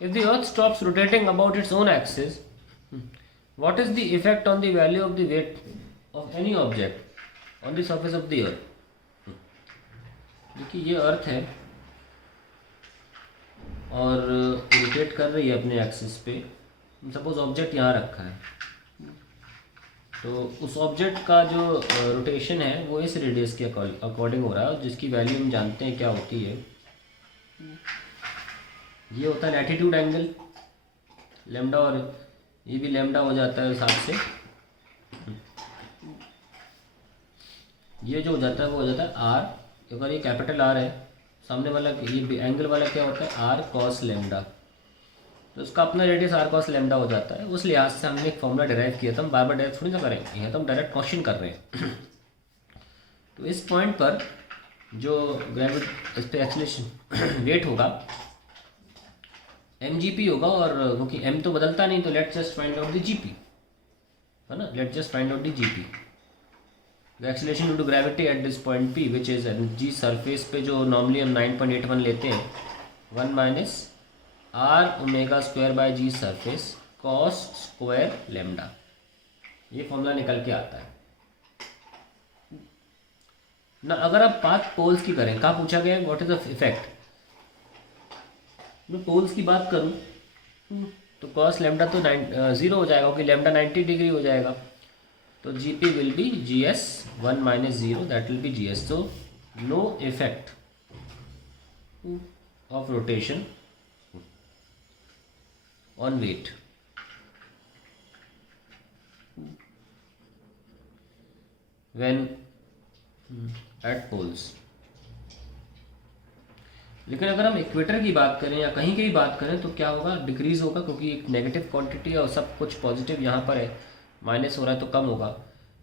If the earth stops rotating about its own axis, what is the effect on the value of the weight of any object on the surface of the earth? देखिए ये अर्थ है और rotate कर रही है अपने axis पे। Suppose object यहाँ रखा है, तो उस ऑब्जेक्ट का जो रोटेशन है वो इस रेडियस के अकॉर्डिंग हो रहा है, जिसकी वैल्यू हम जानते हैं क्या होती है। ये होता है लैटिट्यूड एंगल लेमडा, और ये भी लेमडा हो जाता है हिसाब से। ये जो हो जाता है वो हो जाता है आर, अगर ये कैपिटल आर है, सामने वाला ये एंगल वाला क्या होता है आर कॉस लेमडा, तो उसका अपना रेडियस आर कॉस लेमडा हो जाता है। उस लिहाज से हमने एक फॉर्मूला डिराइव किया था, हम बार बार डायरेक्ट थोड़ी ना करेंगे, यहाँ तो हम डायरेक्ट क्वेश्चन कर रहे हैं। तो इस पॉइंट पर जो ग्रेविट इस पर एक्सीलरेशन वेट होगा mgp होगा, और क्योंकि m तो बदलता नहीं, तो let's just find out the gp, है ना। Let's just find out the gp, the acceleration due to gravity at this point p which is g surface पे जो नॉर्मली हम 9.81 लेते हैं, 1 minus R omega square by G surface cos square lambda, ये formula निकल के आता है ना। अगर आप बात पोल्स की करें, कहाँ पूछा गया है व्हाट इज द इफेक्ट, मैं पोल्स की बात करूं तो कॉस लेमडा तो 0 हो जाएगा, क्योंकि लेमडा 90 डिग्री हो जाएगा, तो G P will be G S 1 minus 0, that will be G S. तो no effect of rotation on weight. When at poles. लेकिन अगर हम इक्वेटर की बात करें या कहीं की भी बात करें तो क्या होगा, डिक्रीज होगा, क्योंकि एक नेगेटिव क्वांटिटी है और सब कुछ पॉजिटिव यहाँ पर है, माइनस हो रहा है तो कम होगा।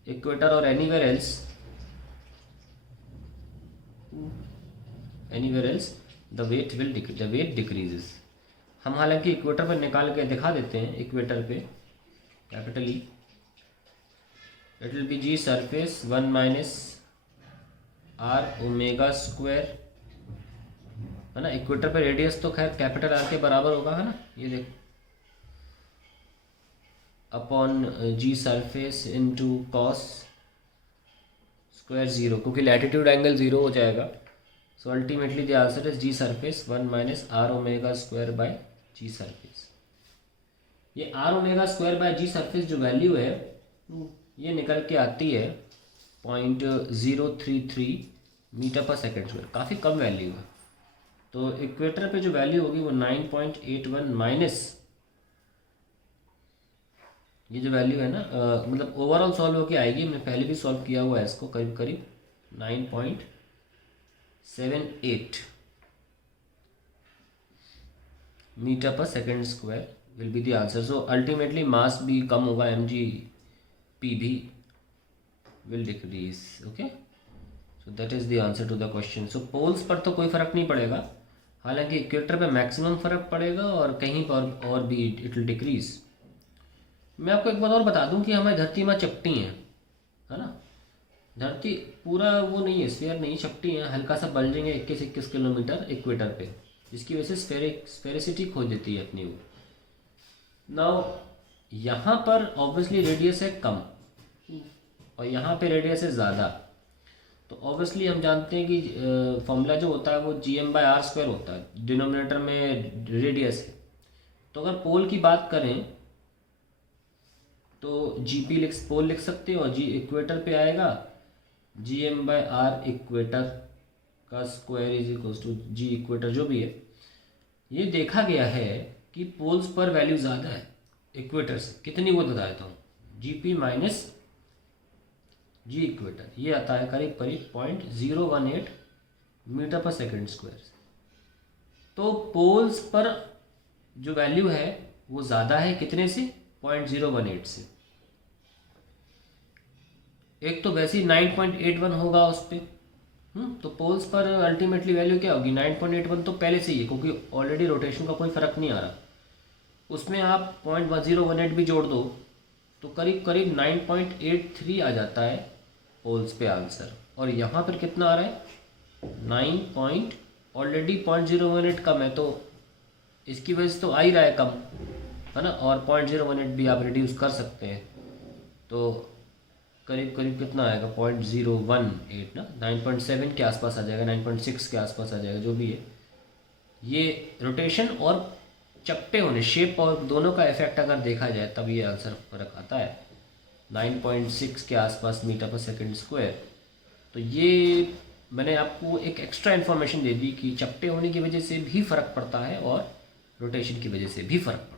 इक्वेटर और anywhere else the weight decreases. हम हालांकि इक्वेटर पर निकाल के दिखा देते हैं, इक्वेटर पे capital E, it will be G surface 1 minus R omega square, है ना। इक्वेटर पे रेडियस तो खैर कैपिटल आर के बराबर होगा, है ना, ये देख, upon G surface into cos square 0, क्योंकि लैटिट्यूड एंगल 0 हो जाएगा। So ultimately the answer is G surface 1 minus R omega square by G surface. ये R omega square by G surface जो वैल्यू है ये निकल के आती है 0.033 मीटर पर सेकेंड स्क्वायर, काफ़ी कम वैल्यू है। तो इक्वेटर पे जो वैल्यू होगी वो 9.81 माइनस ये जो वैल्यू है ना, मतलब ओवरऑल सॉल्व होके आएगी, हमने पहले भी सॉल्व किया हुआ है इसको, करीब करीब 9.78 metre per second square will be the answer. So ultimately mass भी कम होगा, mgp भी will decrease. Okay, so that is the answer to the question. So poles पर तो कोई फर्क नहीं पड़ेगा, हालांकि इक्वेटर पे मैक्सिमम फर्क पड़ेगा और कहीं पर और भी इट विल डिक्रीज। मैं आपको एक बात और बता दूं कि हमारी धरती माँ चपटी है ना। धरती पूरा वो नहीं है, स्फीयर नहीं, चपटी है, हल्का सा बल्जिंग है 21 किलोमीटर इक्वेटर पे, जिसकी वजह से स्फेरिसिटी खो देती है अपनी वो। नाउ यहाँ पर ऑब्वियसली रेडियस है कम और यहाँ पे रेडियस है ज़्यादा, तो ऑब्वियसली हम जानते हैं कि फॉर्मूला जो होता है वो gm/r² होता है, डिनोमिनेटर में रेडियस है। तो अगर पोल की बात करें तो पोल लिख सकते हैं, और जी इक्वेटर पे आएगा gm/r इक्वेटर का square is equals to G equator जो भी है। ये देखा गया है कि पोल्स पर वैल्यू ज़्यादा है इक्वेटर से, कितनी वो बता देता हूँ, gp माइनस जी इक्वेटर, ये आता है करीब करीब 0.018 मीटर पर सेकेंड स्क्वायर। तो पोल्स पर जो वैल्यू है वो ज़्यादा है, कितने से, 0.018 से। एक तो वैसे ही 9.81 होगा उस पर, तो पोल्स पर अल्टीमेटली वैल्यू क्या होगी, 9.81 तो पहले से ही है, क्योंकि ऑलरेडी रोटेशन का कोई फ़र्क नहीं आ रहा। उसमें आप 0.018 भी जोड़ दो तो करीब करीब 9.83 आ जाता है पोल्स पे आंसर। और यहाँ पर कितना आ रहा है, 9 पॉइंट, ऑलरेडी 0.018 कम है, तो इसकी वजह से तो आ ही रहा है कम, है ना। और 0.018 भी आप रिड्यूस कर सकते हैं, तो करीब करीब कितना आएगा, 0.018 ना, 9.7 के आसपास आ जाएगा, 9.6 के आसपास आ जाएगा, जो भी है। ये रोटेशन और चपटे होने, शेप और दोनों का इफेक्ट अगर देखा जाए तब ये आंसर फर्क आता है, 9.6 के आसपास मीटर पर सेकंड स्क्वायर। तो ये मैंने आपको एक एक्स्ट्रा इन्फॉर्मेशन दे दी कि चपटे होने की वजह से भी फ़र्क पड़ता है और रोटेशन की वजह से भी फ़र्क पड़ता है।